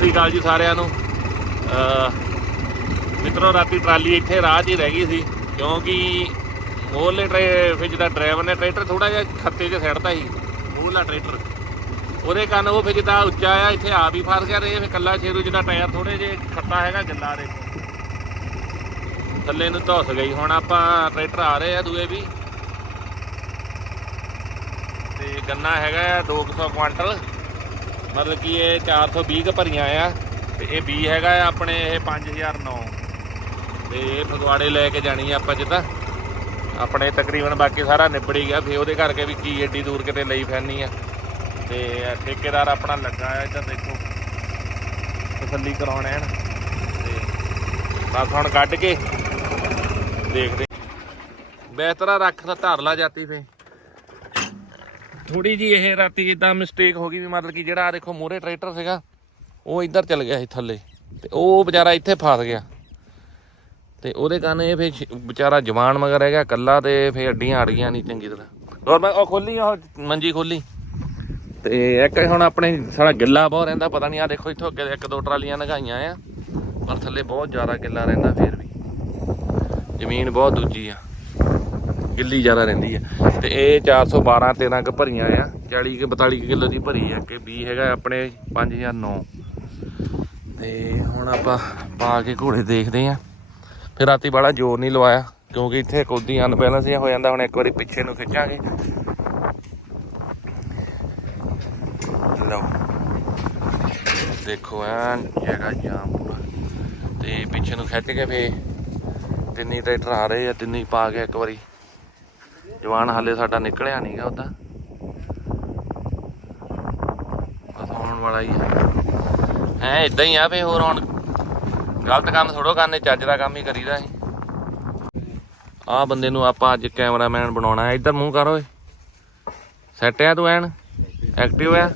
ਸਤਿ ਸ੍ਰੀ ਅਕਾਲ ਜੀ ਸਾਰਿਆਂ ਨੂੰ। ਅਹ ਮਿੱਤਰੋ, ਰਾਤੀ ਟਰਾਲੀ ਇੱਥੇ ਰਾਹ 'ਚ ਹੀ ਰਹਿ ਗਈ ਸੀ, ਕਿਉਂਕਿ ਮੋਹਲੇ ਟਰੇ, ਫਿਰ ਜਿਹਦਾ ਡਰਾਈਵਰ ਨੇ ਟਰੈਕਟਰ ਥੋੜਾ ਜਿਹਾ ਖੱਤੇ 'ਚ ਸੱਟਦਾ ਸੀ, ਮੋਹਲਾ ਟਰੈਕਟਰ। ਉਹਦੇ ਕਾਰਨ ਉਹ ਫਿਰ ਜਿੱਦਾਂ ਉੱਚਾ ਆ, ਇੱਥੇ ਆ ਵੀ ਫਸ ਗਿਆ ਰਹੇ ਫਿਰ ਕੱਲਾ ਸ਼ੇਰੂ ਜਿਹਦਾ ਟਾਇਰ ਥੋੜੇ ਜੇ ਖੱਟਾ ਹੈਗਾ ਗਿੱਲਾ ਦੇ। ਥੱਲੇ ਨੂੰ ਧੁੱਸ ਗਈ। ਹੁਣ ਆਪਾਂ ਟਰੈਕਟਰ ਆ ਰਹੇ ਆ ਦੂਏ ਵੀ। ਤੇ ਗੰਨਾ ਹੈਗਾ ਆ 200 ਕੁਆਂਟਲ। ਮਤਲਬ ਕਿ ਇਹ 420 ਕ ਭਰੀਆਂ ਆ, ਤੇ ਇਹ ਬੀ ਹੈਗਾ ਆ ਆਪਣੇ ਇਹ 5009 ਤੇ ਇਹ ਫਗਵਾੜੇ ਲੈ ਕੇ ਜਾਣੀ ਆ ਆਪਾਂ ਜਿੱਦਾਂ। ਆਪਣੇ ਤਕਰੀਬਨ ਬਾਕੀ ਸਾਰਾ ਨਿਬੜੀ ਗਿਆ ਫੇ ਉਹਦੇ ਕਰਕੇ ਵੀ ਕੀ ਏਡੀ ਦੂਰ ਕਿਤੇ ਲਈ ਫੈਨੀ ਆ। ਤੇ ਠੇਕੇਦਾਰ ਆਪਣਾ ਲੱਗਾ ਆ, ਇੱਧਰ ਦੇਖੋ। ਤਸੱਲੀ ਕਰਾਉਣ ਐਨ ਤੇ ਬਸ ਹੁਣ ਕੱਢ ਕੇ ਦੇਖਦੇ। ਬਿਹਤਰਾ ਰੱਖ ਤਾਂ ਧਰ ਲਾ ਜਾਤੀ ਫੇ। ਥੋੜੀ ਜੀ ਇਹ ਰਾਤੀ ਇਦਾਂ ਮਿਸਟੇਕ ਹੋ ਗਈ ਵੀ ਮਤਲਬ ਕਿ ਜਿਹੜਾ ਆਹ ਦੇਖੋ ਮੂਰੇ ਟਰੈਕਟਰ ਸੀਗਾ, ਉਹ ਇੱਧਰ ਚਲ ਗਿਆ ਸੀ ਥੱਲੇ ਤੇ ਉਹ ਵਿਚਾਰਾ ਇੱਥੇ ਫਸ ਗਿਆ। ਤੇ ਉਹਦੇ ਕਾਰਨ ਇਹ ਫੇ ਵਿਚਾਰਾ ਜਵਾਨ ਮਗਰ ਹੈਗਾ ਕੱਲਾ ਤੇ ਫੇ ਅੱਡੀਆਂ ਅੜ ਗਈਆਂ ਨਹੀਂ ਚੰਗੀ ਤਰ੍ਹਾਂ। ਔਰ ਮੈਂ ਉਹ ਖੋਲੀ, ਉਹ ਮੰਜੀ ਖੋਲੀ। ਤੇ ਇੱਕ ਹੁਣ ਆਪਣੇ ਸਾਡਾ ਗਿੱਲਾ ਬਹੁਤ ਰਹਿੰਦਾ, ਪਤਾ ਨਹੀਂ ਆ ਦੇਖੋ ਇੱਥੋਂ ਅੱਗੇ ਇੱਕ ਦੋ ਟਰਾਲੀਆਂ ਲਗਾਈਆਂ ਆ, ਪਰ ਥੱਲੇ ਬਹੁਤ ਜ਼ਿਆਦਾ ਗਿੱਲਾ ਰਹਿੰਦਾ ਫੇਰ ਵੀ। ਜ਼ਮੀਨ ਬਹੁਤ ਦੂਜੀ ਆ। ਗਿੱਲੀ ਜ਼ਿਆਦਾ ਰਹਿੰਦੀ ਆ। ਤੇ ਇਹ 412 13 ਕ ਭਰੀਆਂ ਆ। 40 ਕੇ 42 ਕਿਲੋ ਦੀ ਭਰੀ ਆ। ਕਿ ਬੀ ਹੈਗਾ ਆਪਣੇ 5009 ਤੇ ਹੁਣ ਆਪਾਂ ਪਾ ਕੇ ਘੋੜੇ ਦੇਖਦੇ ਆ। ਫਿਰ ਰਾਤੀ ਬੜਾ ਜ਼ੋਰ ਨਹੀਂ ਲਵਾਇਆ, ਕਿਉਂਕਿ ਇੱਥੇ ਕੋਦੀ ਅਨਬੈਲੈਂਸ ਜਿਹਾ ਹੋ ਜਾਂਦਾ। ਹੁਣ ਇੱਕ ਵਾਰੀ ਪਿੱਛੇ ਨੂੰ ਖਿੱਚਾਂਗੇ। ਲਓ। ਦੇਖੋ, ਐਨ ਜਗ੍ਹਾ ਜਾਮ ਪੂਰਾ। ਤੇ ਪਿੱਛੇ ਨੂੰ ਖਿੱਚ ਕੇ ਫੇ ਤਿੰਨੀ ਟਰੈਕਟਰ ਆ ਰਹੇ ਆ। ਤਿੰਨੀ ਪਾ ਕੇ ਇੱਕ ਵਾਰੀ। ਜਵਾਨ ਹਾਲੇ ਸਾਡਾ ਨਿਕਲਿਆ ਨਹੀਂਗਾ ਉਹਦਾ ਬਸ ਆਉਣ ਵਾਲਾ ਹੀ ਹੈ ਐ ਇਦਾਂ ਹੀ ਆ ਵੀ ਹੋਰ ਹੁਣ ਗਲਤ ਕੰਮ ਥੋੜੋ ਕਰਨੇ, ਚੱਜ ਦਾ ਕੰਮ ਹੀ ਕਰੀਦਾ ਸੀ। ਆਹ ਬੰਦੇ ਨੂੰ ਆਪਾਂ ਅੱਜ ਕੈਮਰਾਮੈਨ ਬਣਾਉਣਾ ਹੈ। ਇੱਧਰ ਮੂੰਹ ਕਰ ਓਏ। ਸੈੱਟ ਆ ਤੂੰ ਐਨ? ਐਕਟਿਵ ਆ?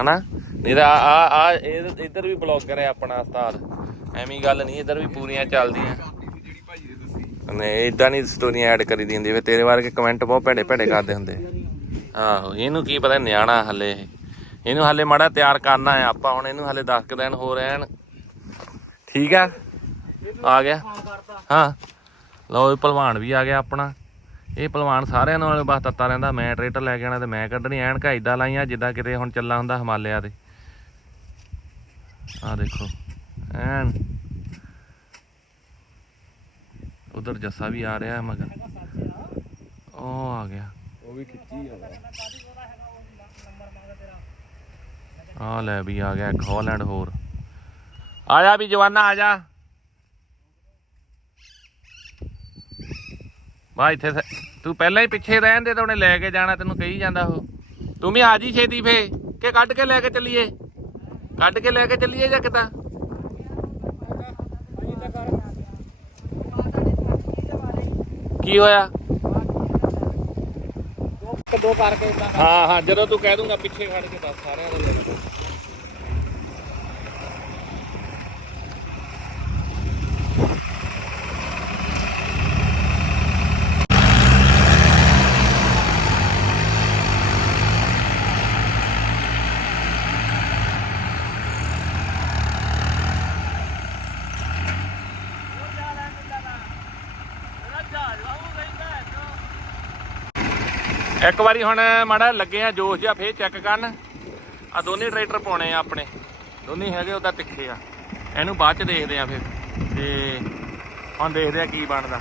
ਹਨਾ? ਨਹੀਂ ਤਾਂ ਆ ਆ ਇੱਧਰ ਵੀ ਬਲੌਗਰ ਹੈ ਆਪਣਾ ਉਸਤਾਦ। ਐਵੇਂ ਗੱਲ ਨਹੀਂ, ਇੱਧਰ ਵੀ ਪੂਰੀਆਂ ਚੱਲਦੀਆਂ। ਨਹੀਂ ਇਦਾਂ ਨਹੀਂ ਸਟੋਰੀਆਂ ਐਡ ਕਰੀ ਦਿੰਦੀ ਹੁੰਦੀ ਵੇ ਤੇਰੇ ਵਰਗੇ ਕਮੈਂਟ ਬਹੁਤ ਭੈੜੇ ਭੈੜੇ ਕਰਦੇ ਹੁੰਦੇ। ਆਹੋ, ਇਹਨੂੰ ਕੀ ਪਤਾ ਨਿਆਣਾ ਹੱਲੇ ਇਹਨੂੰ ਹੱਲੇ ਮਾੜਾ ਤਿਆਰ ਕਰਨਾ ਆ ਆਪਾਂ ਹੁਣ ਇਹਨੂੰ ਹੱਲੇ 10 ਕੁ ਦਿਨ ਹੋ ਰਹਿਣ। ਠੀਕ ਆ? ਆ ਗਿਆ? ਹਾਂ। ਲਓ ਇਹ ਪਹਿਲਵਾਨ ਵੀ ਆ ਗਿਆ ਆਪਣਾ। ਇਹ ਪਹਿਲਵਾਨ ਸਾਰਿਆਂ ਨਾਲ ਬਸ ਤੱਤਾ ਰਹਿੰਦਾ, ਮੈਂ ਟਰੇਟਰ ਲੈ ਕੇ ਆਣਾ ਤੇ ਮੈਂ ਕੱਢਣੀ ਐਨਕਾਂ ਇਦਾਂ ਲਾਈਆਂ ਜਿੱਦਾਂ ਕਿਤੇ ਹੁਣ ਚੱਲਾ ਹੁੰਦਾ ਹਿਮਾਲਿਆ ਤੇ। ਆ ਦੇਖੋ, ਐਨ ਉਧਰ ਜੱਸਾ ਵੀ ਆ ਰਿਹਾ ਮਗਰ। ਉਹ ਆ ਗਿਆ। ਉਹ ਵੀ ਖਿੱਚੀ ਆ। ਆ ਲੈ ਵੀ ਆ ਗਿਆ ਇੱਕ ਹਾਲੈਂਡ ਹੋਰ। ਆ ਜਾ ਵੀ ਜਵਾਨਾ ਆ ਜਾ। ਵਾ ਇੱਥੇ ਤੂੰ ਪਹਿਲਾਂ ਹੀ ਪਿੱਛੇ ਰਹਿਣ ਦੇ ਤਾਂ ਉਹਨੇ ਲੈ ਕੇ ਜਾਣਾ ਤੈਨੂੰ ਕਹੀ ਜਾਂਦਾ ਉਹ। ਤੂੰ ਵੀ ਆ ਜੀ ਛੇਤੀ ਫੇ ਕਿ ਕੱਢ ਕੇ ਲੈ ਕੇ ਚੱਲੀਏ? ਕੱਢ ਕੇ ਲੈ ਕੇ ਚੱਲੀਏ ਜਾਂ ਕਿਦਾਂ? ਕੀ ਹੋਇਆ? ਦੋ ਕਰਕੇ ਇਦਾਂ ਹਾਂ ਹਾਂ ਜਦੋਂ ਤੂੰ ਕਹਿ ਦੂੰਗਾ ਪਿੱਛੇ ਖੜ ਕੇ ਦੱਸ ਸਾਰਿਆਂ ਦਾ ਇੱਕ ਵਾਰੀ ਹੁਣ ਮਾੜਾ ਲੱਗੇ ਆ ਜੋਸ਼ ਜਿਹਾ, ਫੇਰ ਚੈੱਕ ਕਰਨ। ਆ ਦੋਨੇ ਟਰੈਕਟਰ ਪਾਉਣੇ ਆ ਆਪਣੇ। ਦੋਨੇ ਹੈਗੇ ਉਹਦਾ ਤਿੱਖੇ ਆ। ਇਹਨੂੰ ਬਾਅਦ ਚ ਦੇਖਦੇ ਆ ਫਿਰ, ਤੇ ਹੁਣ ਦੇਖਦੇ ਆ ਕੀ ਬਣਦਾ।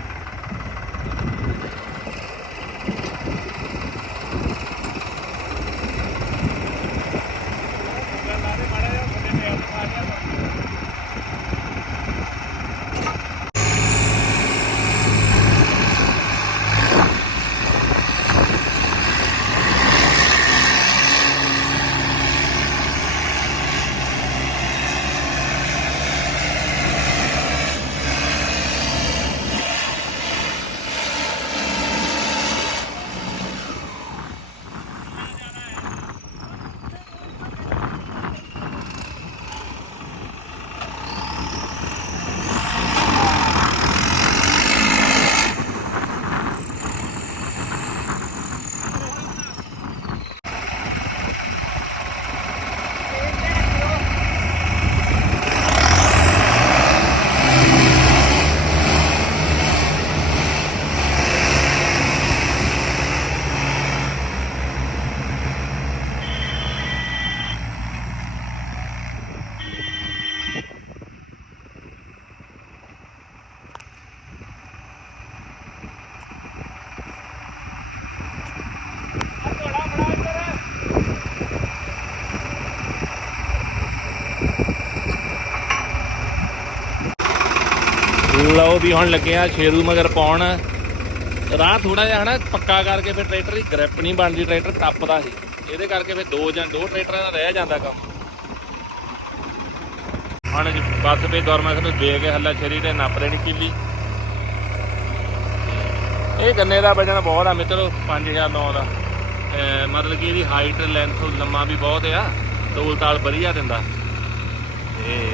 ਲਓ ਵੀ ਹੁਣ ਲੱਗੇ ਆ ਸ਼ੇਰੂ ਮਗਰ ਪਾਉਣ। ਰਾਹ ਥੋੜਾ ਜਿਹਾ ਹਨਾ ਪੱਕਾ ਕਰਕੇ ਫਿਰ ਟਰੈਕਟਰ ਦੀ ਗ੍ਰਿਪ ਨਹੀਂ ਬਣਦੀ, ਟਰੈਕਟਰ ਟੱਪਦਾ ਸੀ ਇਹਦੇ ਕਰਕੇ ਫਿਰ ਦੋ ਜਾਂ ਦੋ ਟਰੈਕਟਰਾਂ ਦਾ ਰਹਿ ਜਾਂਦਾ ਕੰਮ। ਹੁਣ ਬੱਸ ਤੇ ਗੌਰਮੈਂਟ ਨੂੰ ਦੇ ਕੇ ਹੱਲਾ ਛੇਰੀ ਤੇ ਨੱਪ ਲੈਣੀ ਕਿੱਲੀ। ਇਹ ਗੰਨੇ ਦਾ ਵਜਨ ਬਹੁਤ ਆ ਮਿੱਤਰੋ 5009 ਦਾ। ਮਤਲਬ ਕਿ ਇਹਦੀ ਹਾਈਟ ਲੈਂਥ ਲੰਮਾ ਵੀ ਬਹੁਤ ਆ। ਤੋਲ ਤਾਲ ਵਧੀਆ ਦਿੰਦਾ। ਤੇ